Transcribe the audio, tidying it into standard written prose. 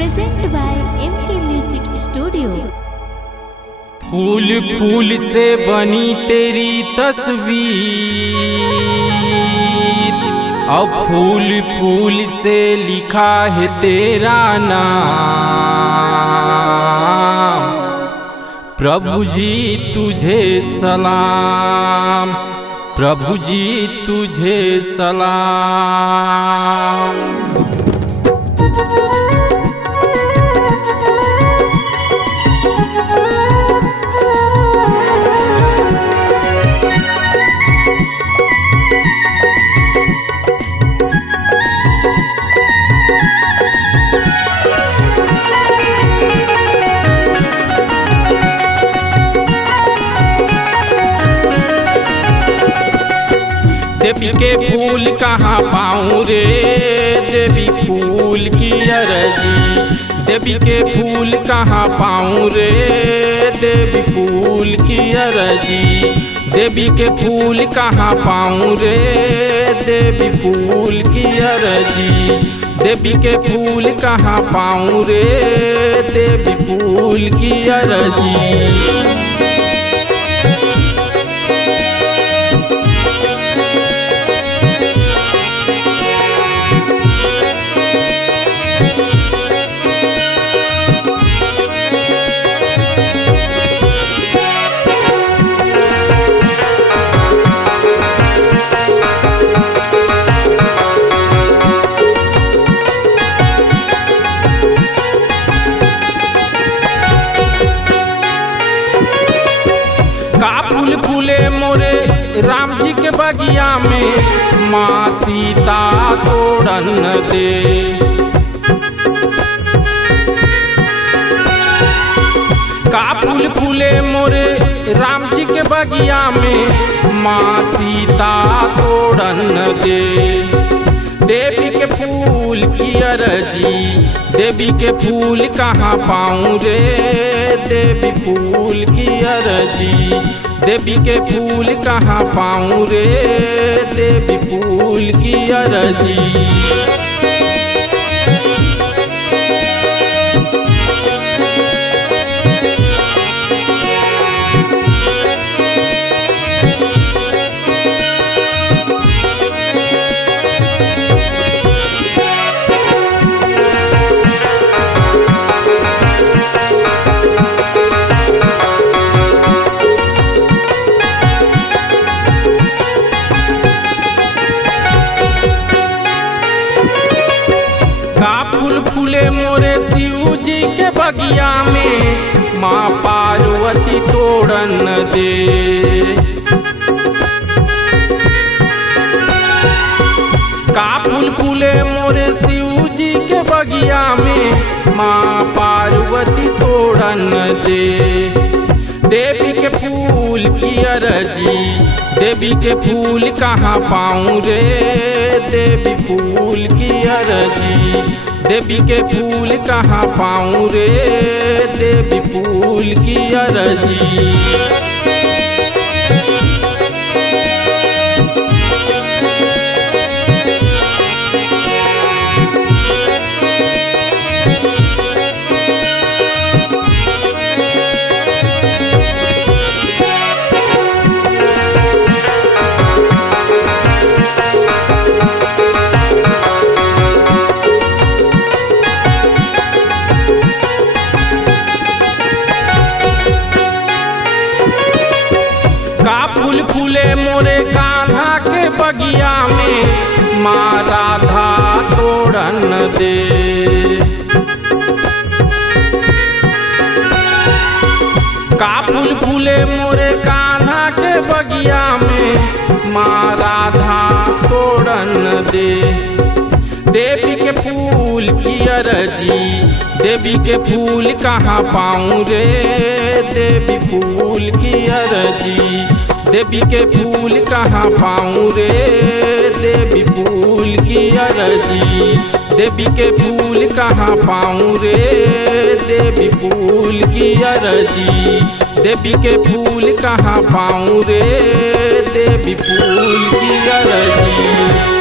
Present by MK music studio. फूल फूल से बनी तेरी तस्वीर और फूल फूल से लिखा है तेरा नाम। प्रभु जी तुझे सलाम, प्रभु जी तुझे सलाम। देवी के फूल कहाँ पाऊँ रे, देवी फूल की अरजी। देवी के फूल कहाँ पाऊँ रे, देवी फूल की अरजी। देवी के फूल कहाँ पाऊँ रे, देवी फूल की अरजी। देवी के फूल कहाँ पाऊँ रे, देवी फूल की अरजी। फूल फूले मोरे राम जी के बगिया में, माँ सीता तोड़न दे। का फूल फूले मोरे राम जी के बगिया में, माँ सीता तोड़न दे। देवी के फूल की अरजी, देवी के फूल कहाँ पाऊँ रे, देवी फूल की अरजी। देवी के फूल कहाँ पाऊँ रे, देवी फूल की अरजी। फूल फूले मोरे शिव जी के बगिया में, माँ पार्वती तोड़न दे। का फूल फूले मोरे शिव जी के बगिया में, माँ पार्वती तोड़न दे। देवी के फूल की अरजी, देवी के फूल कहाँ पाऊँ रे, देवी फूल की अरजी। देवी के फूल कहाँ पाऊँ रे, देवी फूल की अरजी। फूल फूले मोरे कान्हा के बगिया में, माँ राधा तोड़न दे। का फूल फूले मोरे कान्हा के बगिया में, माँ राधा तोड़न दे। देवी के फूल की अरजी, देवी के फूल कहाँ पाऊँ रे, देवी फूल की अरजी। देवी के फूल कहाँ पाऊँ रे, देवी फूल की अरजी। देवी के फूल कहाँ पाऊँ रे, देवी फूल की अरजी। देवी के फूल कहाँ पाऊँ रे, देवी फूल की अरजी।